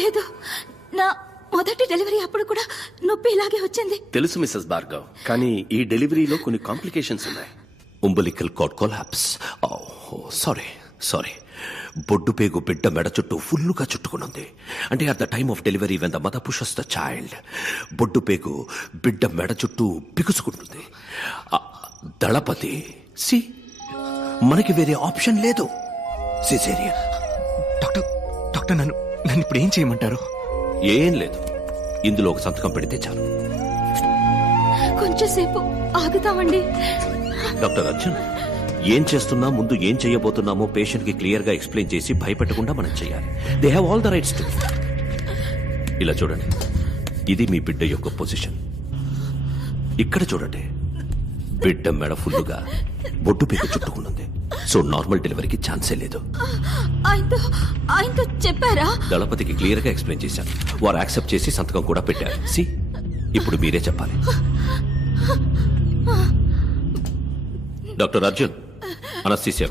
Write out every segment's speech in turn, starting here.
లేదు, నా మొదటి డెలివరీ అప్పుడు కూడా నొప్పి ఇలాగే వచ్చింది. తెలుసు మిస్సెస్ భార్గవ్, కానీ ఈ డెలివరీలో కొన్ని కాంప్లికేషన్స్ ఉన్నాయి. umbilical cord collapse. సారీ. బొడ్డు పేగు బిడ్డ మెడ చుట్టూ ఫుల్లుగా చుట్టుకునుంది. అంటే at the time of delivery when the mother pushes the child, బొడ్డు పేగు బిడ్డ మెడ చుట్టూ బిగుసుకుంటుంది. దళపతి సి, మనకి వేరే ఆప్షన్ లేదు, సిజేరియన్. డాక్టర్ నన్ను ఇప్పుడు ఏం చేయమంటారు? ఏం లేదు, ఇందులో ఒక సంతకం పెడితే చాలు. కొంచెం సేపు ఆగుతామండి. డాక్టర్ అర్జున్, ఏం చేస్తున్నా, ముందు ఏం చేయబోతున్నామో పేషెంట్ కి క్లియర్ గా ఎక్స్ప్లెయిన్ చేసి భయపెట్టకుండా మనం చేయాలి. They have all the rights to. ఇలా చూడండి, ఇది మీ బిడ్డ యొక్క పొజిషన్. ఇక్కడ చూడండి, బిడ్డ మెడ ఫుల్లుగా బొడ్డు పీక చుట్టుకున్నది. సో నార్మల్ డెలివరీకి ఛాన్సే లేదు. ఆయనతో చెప్పారా? దళపతికి క్లియర్ గా ఎక్స్ప్లెయిన్ చేశాను. వారు యాక్సెప్ట్ చేసి సంతకం కూడా పెట్టారు. సి, ఇప్పుడు మీరే చెప్పాలి. Doctor Arjun, anaesthesia.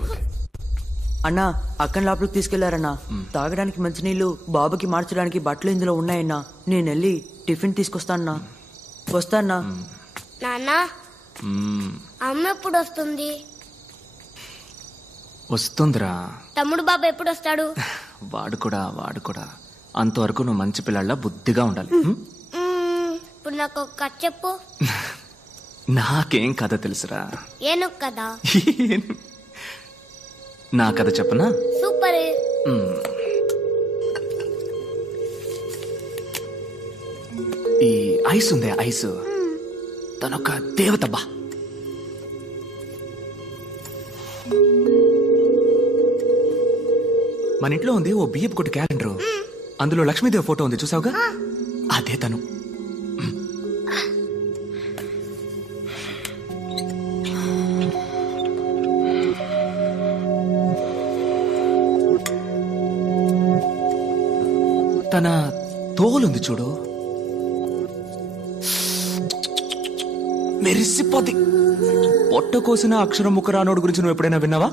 అన్నా, అక్కని లోపలికి తీసుకెళ్లారన్నా. తాగడానికి మంచినీళ్లు, బాబుకి మార్చడానికి బట్టలు ఇందులో ఉన్నాయన్నా. నేను వెళ్ళి టిఫిన్ తీసుకొస్తానన్నా. వస్తానా? నాన్నా, అమ్మ ఎప్పుడు వస్తుంది? వస్తుందిరా. తమ్ముడు బాబు ఎప్పుడు వస్తాడు? వాడు కూడా అంతవరకు నువ్వు మంచి పిల్లల్లా బుద్ధిగా ఉండాలి. ఇప్పుడు నాకు ఒక కథ చెప్పు. నాకేం కథ తెలుసురా? ఏను కదా. నా కథ చెప్పనా? సూపర్. ఈ ఐస్ ఉందే, ఐస్ తనొక దేవతబ్బా. మన ఇంట్లో ఉంది ఓ బియ్యపు కొట్టు క్యాలెండర్. అందులో లక్ష్మీదేవి ఫోటో ఉంది, చూసావుగా? అదే తను. తన తోలుంది చూడు, మెరిసిపోద్ది. పొట్ట కోసిన అక్షరం ముఖరానోడు గురించి నువ్వు ఎప్పుడైనా విన్నావా?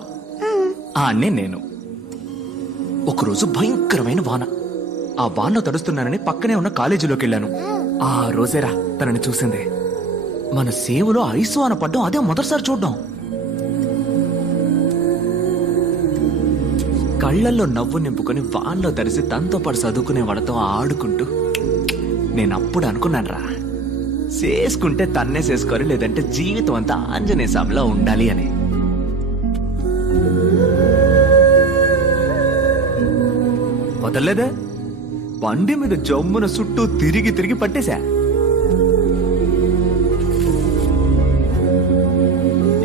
నేను ఒకరోజు భయంకరమైన వాన. ఆ వానలో తడుస్తున్నానని పక్కనే ఉన్న కాలేజీలోకి వెళ్ళాను. ఆ రోజేరా తనని చూసింది. మన సేవలో ఐసు వాన పడ్డం అదే మొదటిసారి చూడ్డం. కళ్లల్లో నవ్వు నింపుకొని వాన్లో తడిసి తనతో పాటు చదువుకునే వాళ్ళతో ఆడుకుంటూ నేనప్పుడు అనుకున్నానురా, చేసుకుంటే తన్నే చేసుకోవాలి, లేదంటే జీవితం అంతా ఆంజనేయ స్వామిలా ఉండాలి అని. వదలలేదే, బండి మీద జమ్మున చుట్టూ తిరిగి పట్టేశా.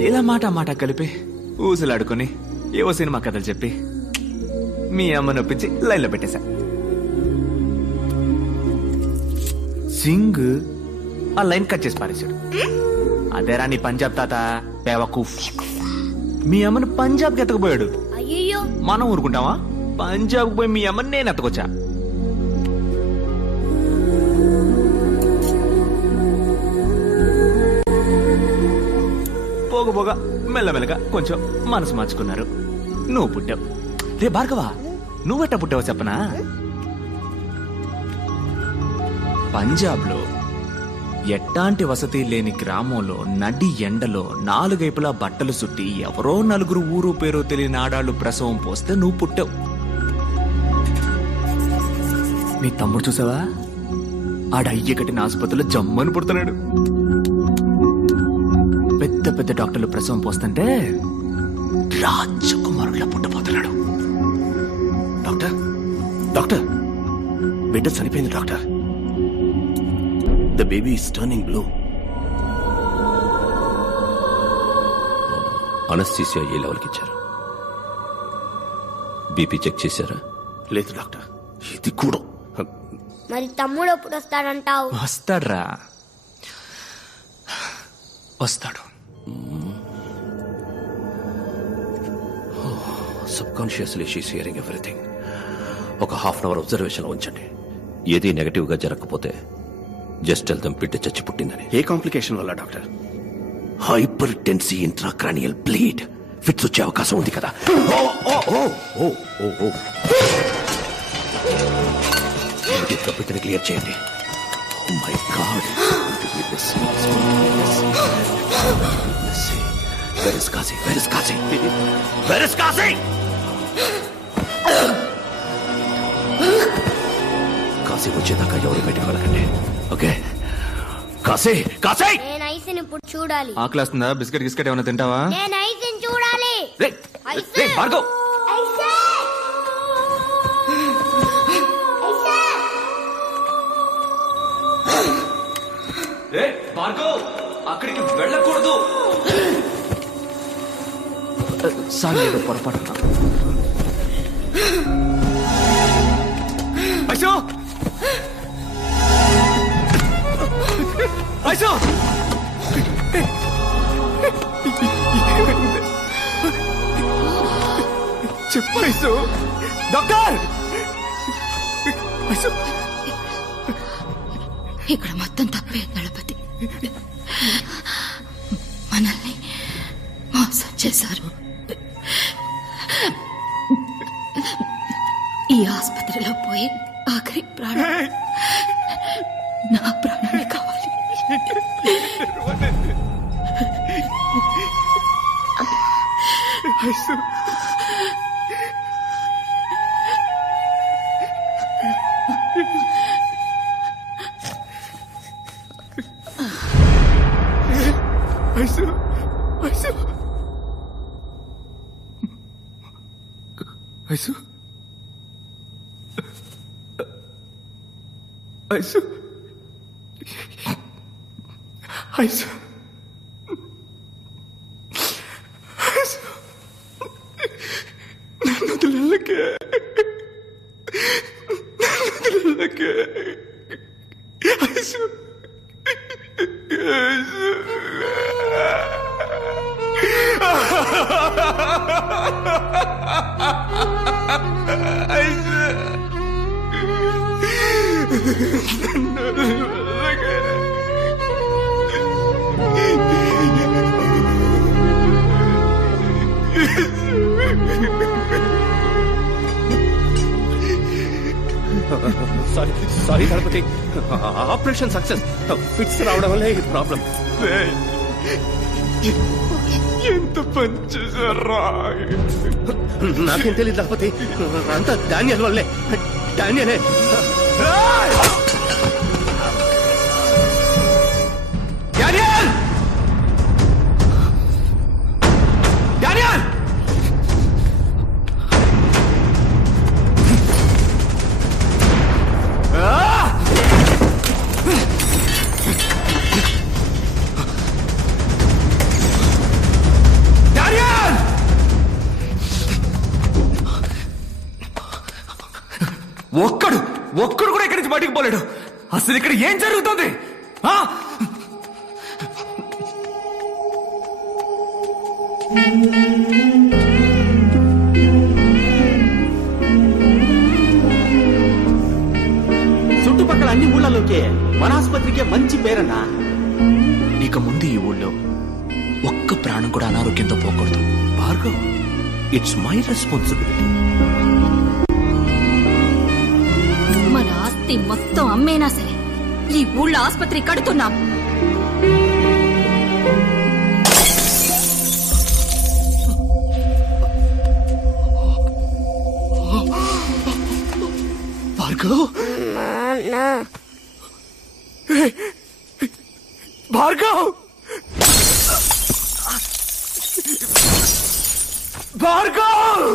ఇలా మాట కలిపి ఊసులాడుకుని ఏవో సినిమా కథలు చెప్పి మీ అమ్మ నొప్పించి లైన్లో పెట్టేశా. సింగ్ ఆ లైన్ కట్ చేసి పారేశాడు. అదేరా నీ పంజాబ్ తాత బేవకూఫ్. మీ అమ్మను పంజాబ్కి ఎత్తకపోయాడు. మనం ఊరుకుంటావా? పంజాబ్కి పోయి మీ అమ్మని నేను ఎత్తకొచ్చా. పోగ మెల్లమెల్లగా కొంచెం మనసు మార్చుకున్నారు. నువ్వు పుట్టావు. రే భార్గవా, నువ్వెట్టా పుట్టావో చెప్పనా? పంజాబ్ లో ఎట్టాంటి వసతి లేని గ్రామంలో నడి ఎండలో 4 వైపులా బట్టలు చుట్టి ఎవరో 4 ఊరు పేరో తెలియని ఆడాళ్ళు ప్రసవం పోస్తే నువ్వు పుట్టావు. నీ తమ్ముడు చూసావా? ఆడయ్య కట్టిన ఆసుపత్రిలో జమ్మని పుడుతున్నాడు. పెద్ద డాక్టర్లు ప్రసవం పోస్తుంటే రాజకుమారులా పుట్టబోతున్నాడు. డాక్టర్, బిడ్డ చనిపోయింది doctor. The baby is turning blue. Anesthesia ఏ లెవెల్కి ఇచ్చారు? బీపీ చెక్ చేశారా? లేదు డాక్టర్. ఇది కూడా. మరి తమ్ముడు ఎప్పుడు వస్తాడంటావు? వస్తాడ్రా, వస్తాడు. Subconsciously she's hearing everything. ఒక ½ అవర్ అబ్జర్వేషన్ ఉంచండి. ఏది నెగటివ్ గా జరగకపోతే జస్ట్ టెల్ దెమ్ బిడ్డ చచ్చి పుట్టిందని. ఏ కాంప్లికేషన్ వల్ల doctor? Hypertensive intracranial bleed. Fits వచ్చే అవకాశం ఉంది కదా. ఫాస్ట్ గా బిడ్డని క్లియర్ చేయండి. Oh my god, Where is Kasi? Where is Kasi? Where is Kasi? Kasi వచ్చేదాకా ఎవరు బయటకు వెళ్ళకండి. ఓకే? కాశీ, కాశీ! నేను ఐస్ని ఇప్పుడు చూడాలి. ఆకలేస్తుందా? బిస్కెట్ గిస్కెట్ ఏమైనా తింటావా? నేను ఐస్ని చూడాలి. భార్గవ్, భార్గవ్, అక్కడికి వెళ్ళకూడదు. సారీ, ఏదో పొరపాటు. ఐసో, ఐసో, చెప్పు ఐసో. డాక్టర్, ఐసో. ఇక్కడ మొత్తం తప్పే దళపతి. మనల్ని మోసం చేశారు. ఈ ఆసుపత్రిలో పోయి ఆఖరి ప్రాణం నా ప్రాణాన్ని కావాలి. ఐసు, ఐసు, ఐసు, ఐసు, నన్ను వదిలేకే, నన్ను వదిలేకే, ఐసు, ఐసు. సారీ దళపతి, ఆపరేషన్ సక్సెస్. ఫిట్స్ రావడం వల్లే ఈ ప్రాబ్లం. ఎంత పని చేశారా? నాకేం తెలియదు దళపతి, అంతా డానియల్ వల్లే. డానియలే. డానియల్! డానియల్! ఒక్కడు కూడా ఇక్కడి నుంచి బయటికి పోలేడు. అసలు ఇక్కడ ఏం జరుగుతుంది? చుట్టుపక్కల అన్ని ఊళ్ళలోకే మన ఆసుపత్రికే మంచి పేరన్నా. ఇక ముందు ఈ ఊళ్ళో ఒక్క ప్రాణం కూడా అనారోగ్యంతో పోకూడదు. Bhargav, it's my responsibility. మన ఆస్తి మొత్తం అమ్మేనా సరే ఈ ఊళ్ళో ఆసుపత్రి కడుతున్నాం. భార్గవ్, భార్గవ్, భార్గవ్!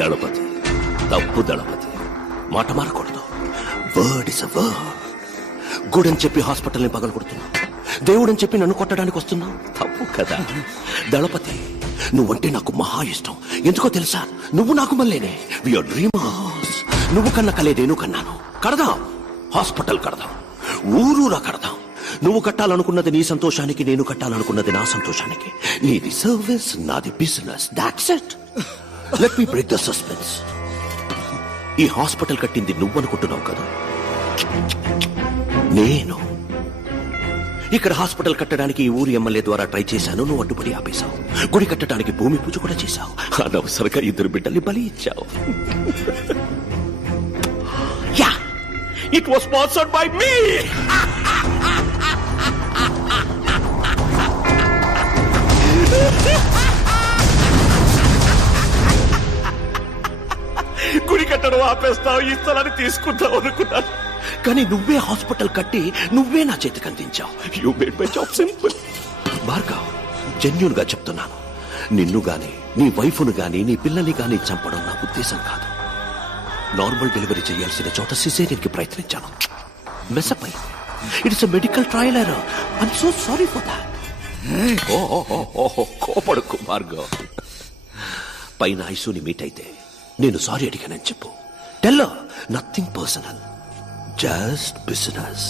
దళపతి, తప్పు దళపతి. మాట మారకూడదు. Word is a word. గుడని చెప్పి హాస్పిటల్ని పగలగొడుతున్నావు, దేవుడని చెప్పి నన్ను కొట్టడానికి వస్తున్నావు. తప్పు కదా దళపతి. నువ్వంటే నాకు మహా ఇష్టం. ఎందుకో తెలుసా? నువ్వు నాకు మళ్ళీనే. VR dreamers. నువ్వు కన్న కలే నేను కన్నాను. కడదాం, హాస్పిటల్ కడదాం, ఊరూరా కడదాం. నువ్వు కట్టాలనుకున్నది నీ సంతోషానికి, నేను కట్టాలనుకున్నది నా సంతోషానికి. నీది సర్వీస్, నాది business. That's it. Let me break the suspense. ఈ హాస్పిటల్ కట్టింది నువ్వు అనుకుంటున్నావు కదా, నేను. ఇక్కడ హాస్పిటల్ కట్టడానికి ఈ ఊరి ఎమ్మెల్యే ద్వారా ట్రై చేశాను, నువ్వు అడ్డుపడి ఆపేశావు. గుడి కట్టడానికి భూమి పూజ కూడా చేశావు. అనవసరంగా 2 బిడ్డల్ని బలి ఇచ్చావు. Yeah, it was sponsored by me. గుడి కట్టడం ఆపేస్తావు, ఈ స్థలాన్ని తీసుకుంటావు అనుకున్నాను. కానీ నువ్వే హాస్పిటల్ కట్టి నువ్వే నా చేతికి అందించావు. You made my job simple. Bhargav, genuine గా చెప్తున్నాను, నిన్ను గాని, నీ వైఫ్ను గాని, నీ పిల్లల్ని గాని చంపడం నా ఉద్దేశం కాదు. నార్మల్ డెలివరీ చేయాల్సిన చోట సిజేరియన్ కి ప్రయత్నించాను. మెసప్ అయింది. It's a medical trial error. I'm so sorry for that. కోపడుకు భార్గవ్. పైన ఐసూని మీట్ అయితే నేను సారీ అడిగానని చెప్పు. Tell nothing personal, just business.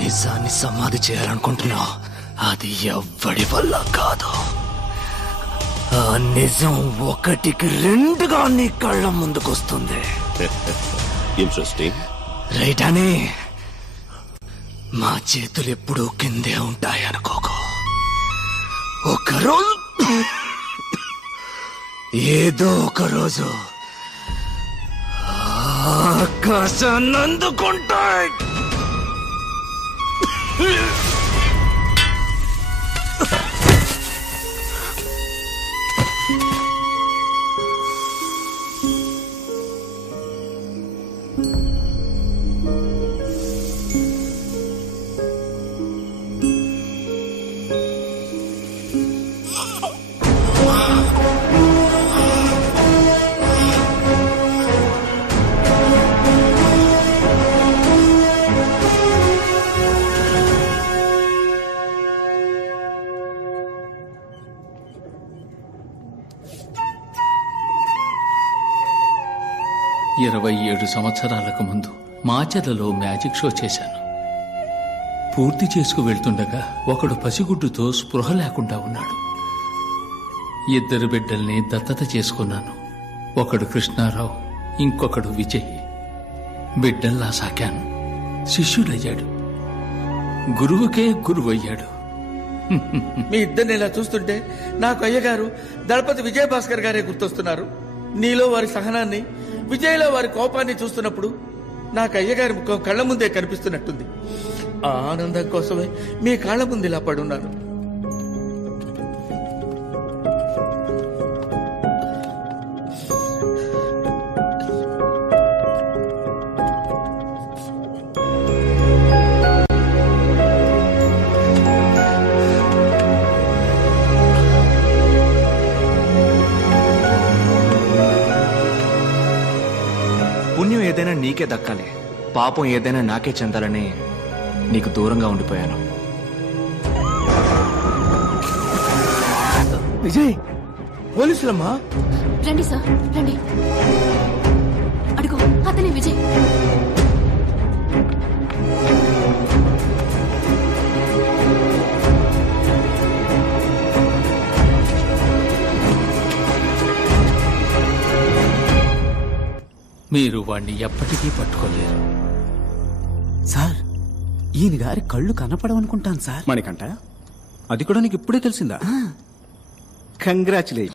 నిజాన్ని సమాధి చేయాలనుకుంటున్నా, అది ఎవ్వడి వల్ల కాదు. ఆ నిజం 1కి 2గా నీ కళ్ళ ముందుకొస్తుంది. ఇంట్రెస్టింగ్ రైట్ అని మా చేతులు ఎప్పుడూ కిందే ఉంటాయి అనుకోకు. ఒకరోజు ఏదో ఒక రోజు ఆకాశాన్ని అందుకుంటాయి. ఇరవై 7 సంవత్సరాలకు ముందు మాచర్లలో మ్యాజిక్ షో చేశాను. పూర్తి చేసుకు వెళ్తుండగా ఒకడు పసిగుడ్డుతో స్పృహ లేకుండా ఉన్నాడు. 2 బిడ్డల్ని దత్తత చేసుకున్నాను. ఒకడు కృష్ణారావు, ఇంకొకడు విజయ్. బిడ్డల్లా సాకాను. శిష్యుడయ్యాడు, గురువుకే గురువయ్యాడు. మీ ఇద్దరిని ఇలా చూస్తుంటే నాకు అయ్యగారు దళపతి విజయభాస్కర్ గారే గుర్తొస్తున్నారు. నీలో వారి సహనాన్ని, విజయ్లో వారి కోపాన్ని చూస్తున్నప్పుడు నాకు అయ్యగారి ముఖం కళ్ల ముందే కనిపిస్తున్నట్టుంది. ఆ ఆనందం కోసమే మీ కాళ్ల ముందు ఇలా పడున్నాను. పుణ్యం ఏదైనా నీకే దక్కాలి, పాపం ఏదైనా నాకే చెందాలని నీకు దూరంగా ఉండిపోయాను. విజయ్, పోలీసులమ్మా. రండి సార్, రండి. అడుగు, అతనే విజయ్. మీరు వాణ్ణి ఎప్పటికీ పట్టుకోలేరు. సార్, ఈయన గారి కళ్ళు కనపడవనుకుంటాను సార్. మనకంట అది కూడా నీకు ఇప్పుడే తెలిసిందా? కంగ్రాచులేషన్.